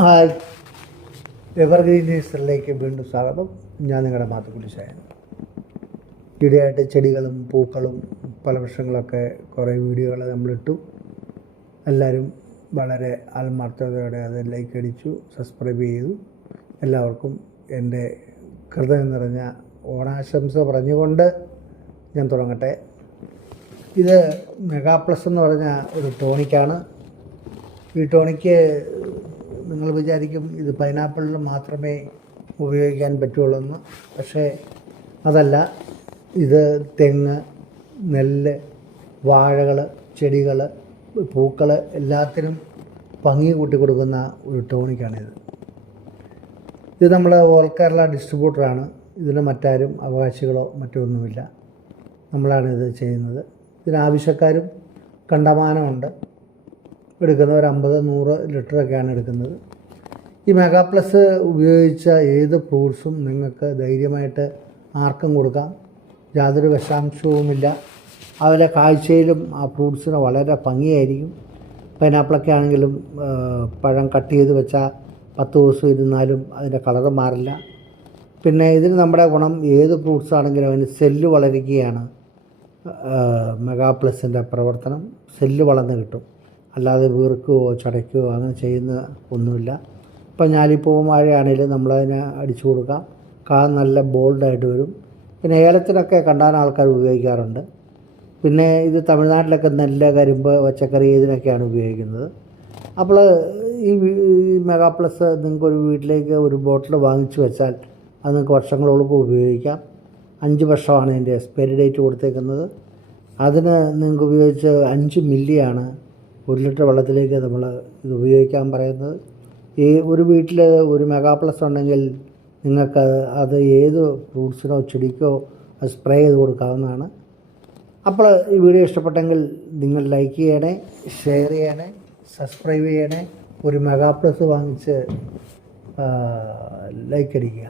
Hi, evergreen നേഴ്സറിലേക്ക് വീണ്ടും സ്വാഗതം. ഞാൻ നിങ്ങളുടെ മാത്തുക്കുലിശായൻ. ഈയിടെയായിട്ട് ചെടികളും പൂക്കളും ഫലവൃക്ഷങ്ങളൊക്കെ കുറേ വീഡിയോകൾ നമ്മളിട്ടു. എല്ലാവരും വളരെ ആത്മാർത്ഥതയോടെ അത് ലൈക്ക് അടിച്ചു, സബ്സ്ക്രൈബ് ചെയ്തു. എല്ലാവർക്കും എൻ്റെ ഹൃദയം നിറഞ്ഞ ഓണാശംസ പറഞ്ഞുകൊണ്ട് ഞാൻ തുടങ്ങട്ടെ. ഇത് മെഗാ പ്ലസ് എന്ന് പറഞ്ഞ ഒരു ടോണിക്കാണ്. ഈ ടോണിക്ക് നിങ്ങൾ വിചാരിക്കും ഇത് പൈനാപ്പിളിൽ മാത്രമേ ഉപയോഗിക്കാൻ പറ്റുള്ളൂ എന്ന്. പക്ഷേ അതല്ല. ഇത് തെങ്ങ്, നെല്ല്, വാഴകൾ, ചെടികൾ, പൂക്കൾ എല്ലാത്തിനും ഭംഗി കൂട്ടി കൊടുക്കുന്ന ഒരു ടോണിക്കാണിത്. ഇത് നമ്മൾ ഓൾ കേരള ഡിസ്ട്രിബ്യൂട്ടറാണ്. ഇതിന് മറ്റാരും അവകാശികളോ മറ്റൊന്നുമില്ല. നമ്മളാണ് ഇത് ചെയ്യുന്നത്. ഇതിനാവശ്യക്കാരും കണ്ടമാനമുണ്ട്. എടുക്കുന്നവർ 50-100 ലിറ്ററൊക്കെയാണ് എടുക്കുന്നത്. ഈ മെഗാ പ്ലസ് ഉപയോഗിച്ച ഏത് ഫ്രൂട്ട്സും നിങ്ങൾക്ക് ധൈര്യമായിട്ട് ആർക്കും കൊടുക്കാം. യാതൊരു വിഷാംശവുമില്ല. അവരെ കാഴ്ചയിലും ആ ഫ്രൂട്ട്സിന് വളരെ ഭംഗിയായിരിക്കും. പൈനാപ്പിളൊക്കെ ആണെങ്കിലും പഴം കട്ട് ചെയ്ത് വെച്ചാൽ 10 ദിവസം ഇരുന്നാലും അതിൻ്റെ കളറ് മാറില്ല. പിന്നെ ഇതിന് നമ്മുടെ ഗുണം ഏത് ഫ്രൂട്ട്സ് ആണെങ്കിലും അതിന് സെല്ല് വളരുകയാണ്. മെഗാ പ്ലസിൻ്റെ പ്രവർത്തനം സെല്ല് വളർന്ന് കിട്ടും. അല്ലാതെ വീർക്കുകയോ ചടയ്ക്കുകയോ അങ്ങനെ ചെയ്യുന്ന ഒന്നുമില്ല. ഇപ്പം ഞാലിപ്പൂവൻ വാഴയാണെങ്കിലും നമ്മളതിനെ അടിച്ചു കൊടുക്കാം. നല്ല ബോൾഡായിട്ട് വരും. പിന്നെ ഏലത്തിനൊക്കെ കണ്ടാൻ ആൾക്കാർ ഉപയോഗിക്കാറുണ്ട്. പിന്നെ ഇത് തമിഴ്നാട്ടിലൊക്കെ നെല്ല്, കരിമ്പ്, പച്ചക്കറി ഇതിനൊക്കെയാണ് ഉപയോഗിക്കുന്നത്. അപ്പോൾ ഈ മെഗാ പ്ലസ് നിങ്ങൾക്കൊരു വീട്ടിലേക്ക് ഒരു ബോട്ടിൽ വാങ്ങിച്ചു വെച്ചാൽ അത് നിങ്ങൾക്ക് വർഷങ്ങളോളം ഉപയോഗിക്കാം. 5 വർഷമാണ് ഇതിൻ്റെ എക്സ്പയറി ഡേറ്റ് കൊടുത്തേക്കുന്നത്. അതിന് നിങ്ങൾക്ക് ഉപയോഗിച്ച് 5 മില്ലിയാണ് 1 ലിറ്റർ വെള്ളത്തിലേക്ക് നമ്മൾ ഇത് ഉപയോഗിക്കാൻ പറയുന്നത്. ഈ ഒരു വീട്ടിൽ ഒരു മെഗാ പ്ലസ് ഉണ്ടെങ്കിൽ നിങ്ങൾക്ക് അത് ഏത് ഫ്രൂട്ട്സിനോ ചെടിക്കോ അത് സ്പ്രേ ചെയ്ത് കൊടുക്കാവുന്നതാണ്. അപ്പോൾ ഈ വീഡിയോ ഇഷ്ടപ്പെട്ടെങ്കിൽ നിങ്ങൾ ലൈക്ക് ചെയ്യണേ, ഷെയർ ചെയ്യണേ, സബ്സ്ക്രൈബ് ചെയ്യണേ. ഒരു മെഗാ പ്ലസ് വാങ്ങിച്ച് ലൈക്ക് അടിക്കുക.